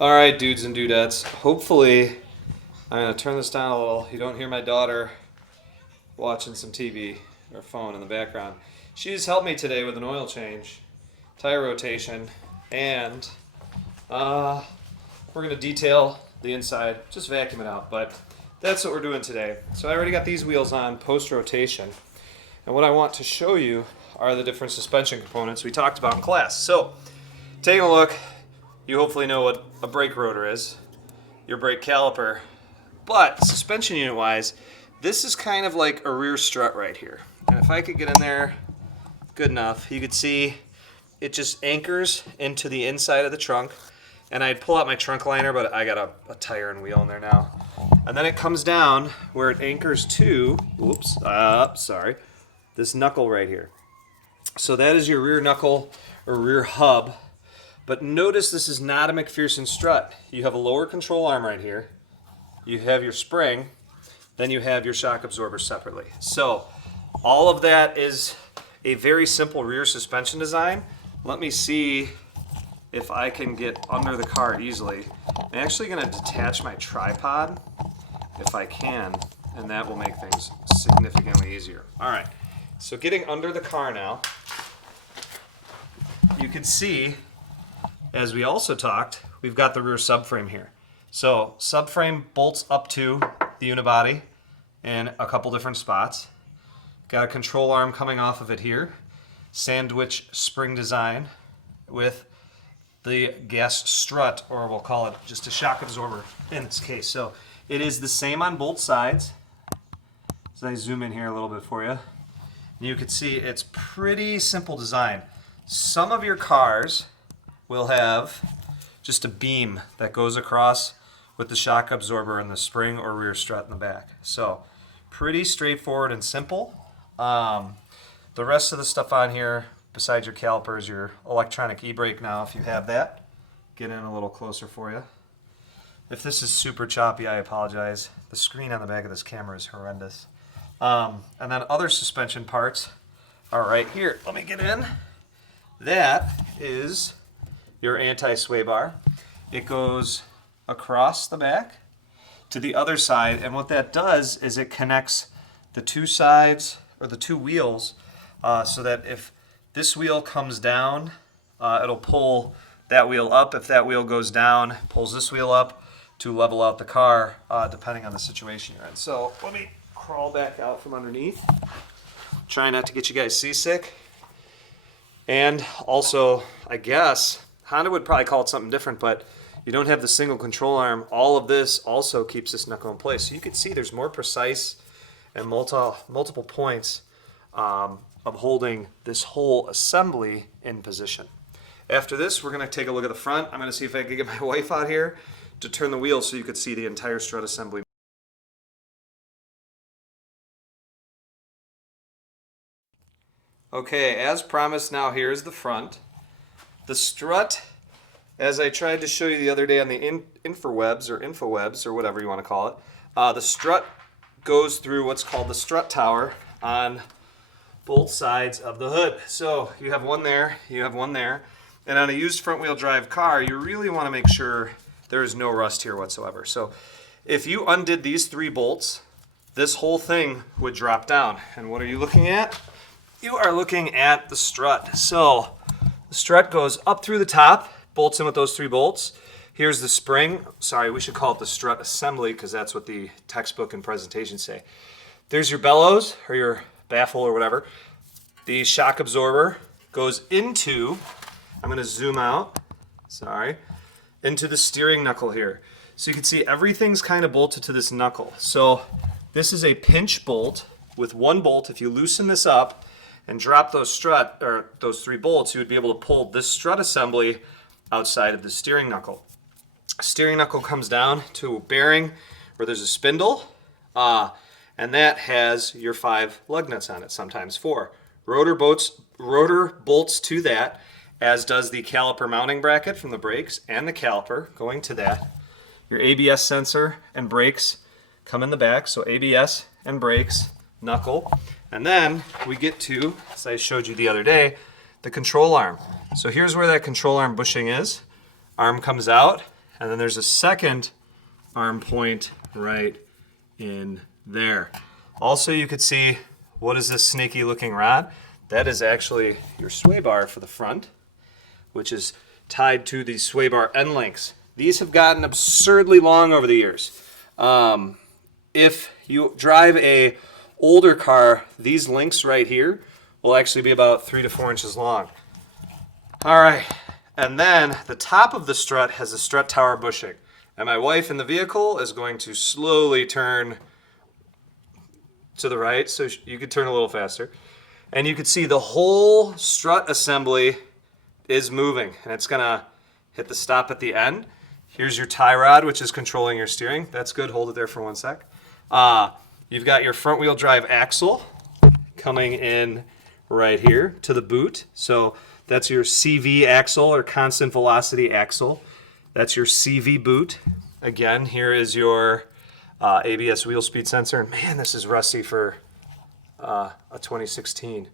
All right, dudes and dudettes. Hopefully, I'm going to turn this down a little. You don't hear my daughter watching some TV or phone in the background. She's helped me today with an oil change, tire rotation, and we're going to detail the inside, just vacuum it out. But that's what we're doing today. So I already got these wheels on post-rotation. And what I want to show you are the different suspension components we talked about in class. So, taking a look, you hopefully know what a brake rotor is, your brake caliper. But suspension unit wise, this is kind of like a rear strut right here. And if I could get in there good enough, you could see it just anchors into the inside of the trunk. And I'd pull out my trunk liner, but I got a tire and wheel in there now. And then it comes down where it anchors to, this knuckle right here. So that is your rear knuckle or rear hub. But notice this is not a McPherson strut. You have a lower control arm right here. You have your spring. Then you have your shock absorber separately. So all of that is a very simple rear suspension design. Let me see if I can get under the car easily. I'm actually going to detach my tripod if I can, and that will make things significantly easier. All right, so getting under the car now, you can see, as we also talked, we've got the rear subframe here. So subframe bolts up to the unibody in a couple different spots. Got a control arm coming off of it here. Sandwich spring design with the gas strut, or we'll call it just a shock absorber in this case. So it is the same on both sides. So I zoom in here a little bit for you. You can see it's pretty simple design. Some of your cars will have just a beam that goes across with the shock absorber and the spring or rear strut in the back. So pretty straightforward and simple. The rest of the stuff on here, besides your calipers, your electronic e-brake now, if you have that. Get in a little closer for you. If this is super choppy, I apologize. The screen on the back of this camera is horrendous. And then other suspension parts are right here. Let me get in. That is your anti-sway bar. It goes across the back to the other side, and what that does is it connects the two sides, or the two wheels, so that if this wheel comes down, it'll pull that wheel up. If that wheel goes down, pulls this wheel up to level out the car, depending on the situation you're in. So let me crawl back out from underneath. Try not to get you guys seasick. And also, I guess, Honda would probably call it something different, but you don't have the single control arm. All of this also keeps this knuckle in place. So you can see there's more precise and multiple points of holding this whole assembly in position. After this, we're going to take a look at the front. I'm going to see if I can get my wife out here to turn the wheel so you could see the entire strut assembly. Okay, as promised, now here's the front. The strut, as I tried to show you the other day on the infowebs or whatever you want to call it, the strut goes through what's called the strut tower on both sides of the hood. So you have one there, you have one there, and on a used front wheel drive car, you really want to make sure there is no rust here whatsoever. So if you undid these three bolts, this whole thing would drop down. And what are you looking at? You are looking at the strut. So the strut goes up through the top, bolts in with those three bolts. Here's the spring. Sorry, we should call it the strut assembly because that's what the textbook and presentation say. There's your bellows or your baffle or whatever. The shock absorber goes into, I'm going to zoom out, into the steering knuckle here. So you can see everything's kind of bolted to this knuckle. So this is a pinch bolt with one bolt. If you loosen this up and drop those three bolts, you would be able to pull this strut assembly outside of the steering knuckle. Steering knuckle comes down to a bearing where there's a spindle, and that has your 5 lug nuts on it, sometimes 4. Rotor bolts to that, as does the caliper mounting bracket from the brakes and the caliper going to that. Your ABS sensor and brakes come in the back, so ABS and brakes, knuckle. And then we get to, as I showed you the other day, the control arm. So here's where that control arm bushing is. Arm comes out, And then there's a second arm point right in there. Also, you could see, what is this snaky looking rod? That is actually your sway bar for the front, which is tied to the sway bar end links. These have gotten absurdly long over the years. If you drive a older car, these links right here will actually be about 3 to 4 inches long. All right, and then the top of the strut has a strut tower bushing. And my wife in the vehicle is going to slowly turn to the right, so you could turn a little faster. And you can see the whole strut assembly is moving, and it's gonna hit the stop at the end. Here's your tie rod, which is controlling your steering. That's good, hold it there for 1 sec. You've got your front wheel drive axle coming in right here to the boot. So that's your CV axle, or constant velocity axle. That's your CV boot. Again, here is your ABS wheel speed sensor. Man, this is rusty for a 2016.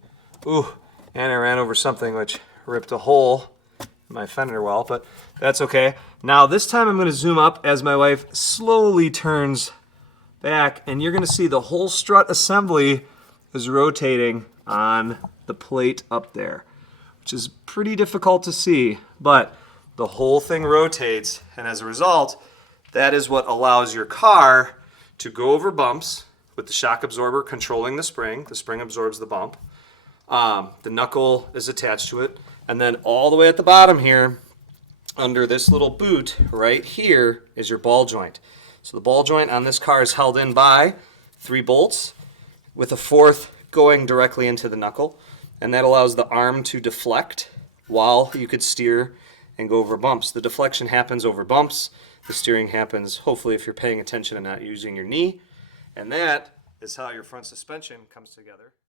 Ooh, and I ran over something which ripped a hole in my fender well, but that's okay. Now this time I'm going to zoom up as my wife slowly turns back, and you're going to see the whole strut assembly is rotating on the plate up there, which is pretty difficult to see, but the whole thing rotates, and as a result, that is what allows your car to go over bumps with the shock absorber controlling the spring. The spring absorbs the bump. The knuckle is attached to it, and then all the way at the bottom here, under this little boot right here, is your ball joint. So the ball joint on this car is held in by 3 bolts with a 4th going directly into the knuckle, and that allows the arm to deflect while you could steer and go over bumps. The deflection happens over bumps. The steering happens, hopefully, if you're paying attention and not using your knee. And that is how your front suspension comes together.